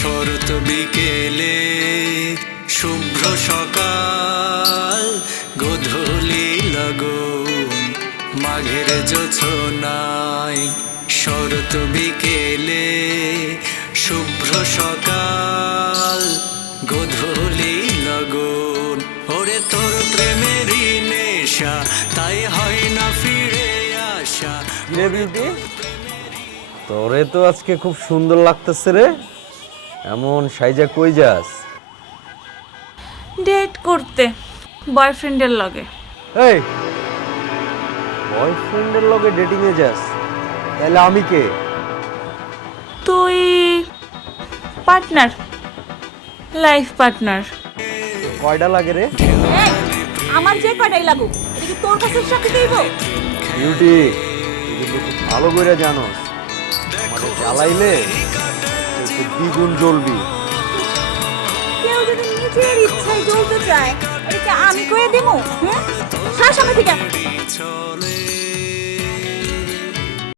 শরৎ বিকেলে শুভ্র সকাল, গোধূলি লগন মাঘের জোছনায়। শরৎ বিকেলে শুভ্র সকাল, গোধূলি লগন। ওরে তোর প্রেমেরই নেশা, তাই হয় না ফিরে আসা। রে বিউটি, তোরে তো আজকে খুব সুন্দর লাগতেছে রে। এমন সাইজা কই যাস? ডেট করতে বয়ফ্রেন্ডের লগে। এই বয়ফ্রেন্ডের লগে ডেটিং এ যাস? তাহলে আমি কে? তুই পার্টনার, লাইফ পার্টনার। কয়টা লাগে রে? আমার যে কয়টাই লাগুক, এটা কি তোর কাছে সাথে দেব? বিউটি, তুই কিন্তু খুব ভালো করে জানোস আমাকে জ্বালাইলে তুই দ্বিগুণ জ্বলবি। কেউ যদি নিজের ইচ্ছায় জ্বলতে চায়, এটা কি আমি কয়ে দেবো? শ্বাস আমি থেকে চলে